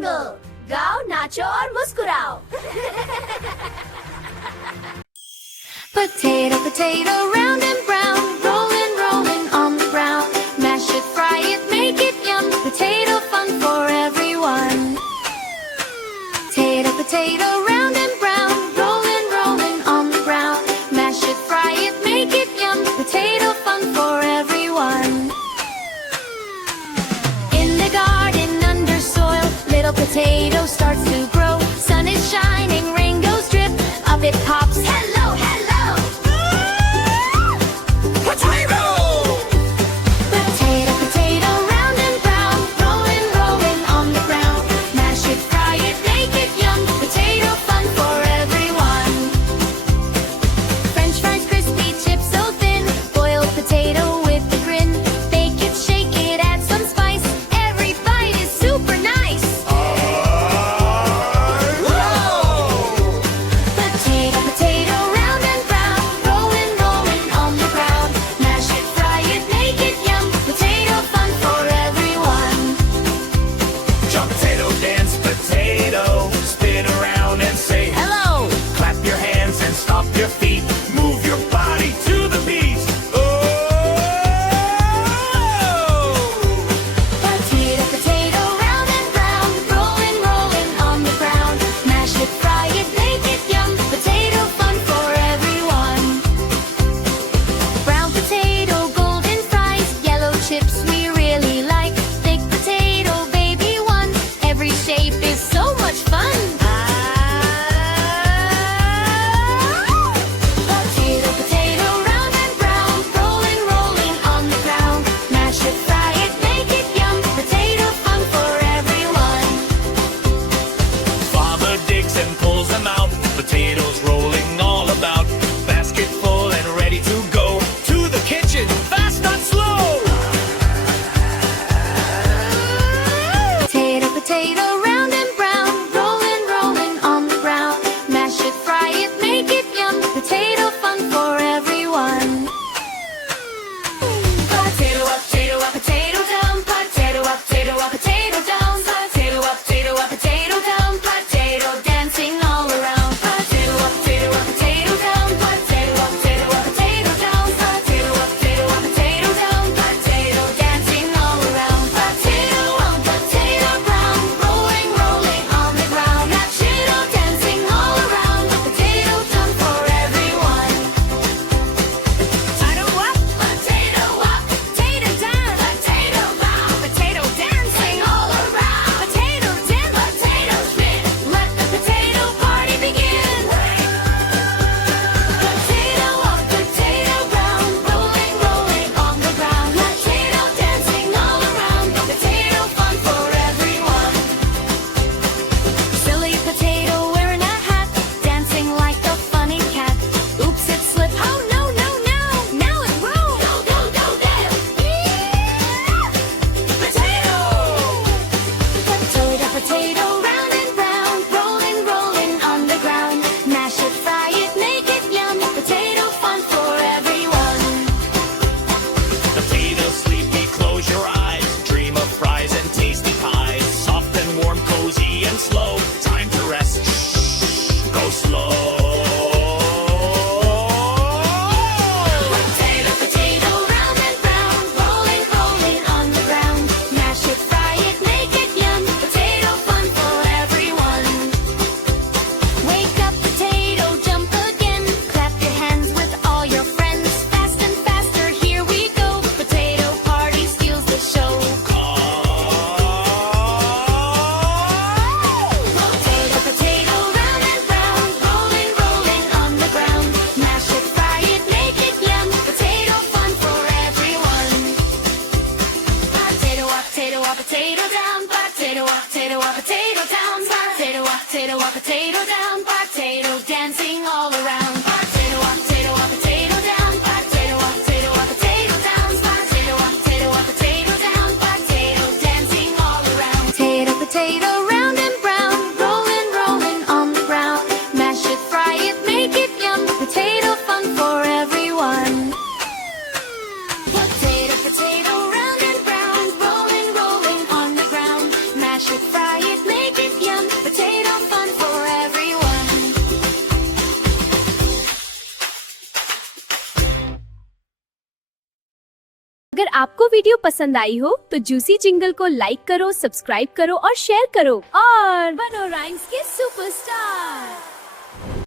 Jingle, गाओ, नाचो और मुस्कुराओ। Potato, potato, round and brown, rolling, rolling on the ground. Mash it, fry it, make it yum. Potato fun for everyone. Potato, potato, round and brown, rolling, rolling on the ground. Mash it, fry it, make it yum. Potato fun for everyone. In the garden under soil, little potato starts to grow. Sun is shining, rainbows drip, up it pops. Hello, hello. Potato! Potato, potato, round and brown, rolling, rolling on the ground. Mash it, fry it, make it yum. Potato fun for everyone. French fries crispy, chips so thin. Boiled potato with a grin. Bake it, shake it, add some spice. Every bite is super nice. Potato, potato, round and brown, rolling, rolling on the ground. Mash it, fry it, make it yum. Potato fun for everyone. Jump potato, dance potato. Spin around and say hello. Clap your hands and stomp your feet. Move your body to the beat. Oh! Potato, potato, round and brown, rolling, rolling on the ground. Mash it, fry it, make it yum. Potato fun for everyone. Brown potato, golden fries, yellow chips we really like. Big potato, baby one, every shape is so much fun. Potato, potato, round and brown, rolling, rolling on the ground. Mash it, fry it, make it yum. Potato fun for everyone. Farmer digs and pulls them out. Potatoes rolling all about. Basket full and ready to go. To the kitchen, fast not slow. Potato, potato, round and brown, rolling, rolling on the ground. Mash it, fry it, make it yum. Potato fun for everyone. Potato up, potato down. Potato up, potato down. Potato up, potato down. Potato dancing all around. Potato up, potato down. Potato up, potato down. Potato up, potato down. Potato dancing all around. Potato on potato ground, rolling, rolling on the ground. Potato dancing all around. Potato fun for everyone. Potato up, potato down. Potato bound, potato dancing all around. Potato dance, potato spin. Let the potato party begin. Potato up, potato ground, rolling, rolling on the ground. Potato dancing all around. Potato fun for everyone. Silly potato wearing a hat, dancing like a funny cat. Oops, it slipped. Oh no, no, no! Now it rolls. Go, go, go, there! Potato! Potato, potato, round and round, rolling, rolling on the ground. Mash it, fry it, make it yum. Potato fun for everyone. Potato sleepy, close your eyes. Dream of fries and tasty pies. Soft and warm, cozy and slow. Time to rest. Go slow. Potato, potato, round and round, rolling, rolling on the ground. Mash it, fry it, make it yum. Potato fun for everyone. Wake up, potato, jump again. Clap your hands with all your friends. Fast and faster, here we go. Potato party steals the show. Potato, potato, round and round, rolling, rolling on the ground. Mash it, fry it, make it yum. Potato fun for everyone. Potato up, potato down. Potato up, potato down. Potato up, potato down. Potato dancing all around. Potato up, potato down. Potato up, potato down. Potato up, potato down. Potato dancing all around. Potato, potato, round and brown, rolling, rolling on the ground. Mash it, fry it, make it yum. Potato fun for everyone. Potato, potato, round and brown, rolling, rolling on the ground. Mash it, fry it, make अगर आपको video पसंद आई हो तो juicy jingle को like करो, subscribe करो और share करो और बनो राइम्स के सुपरस्टार।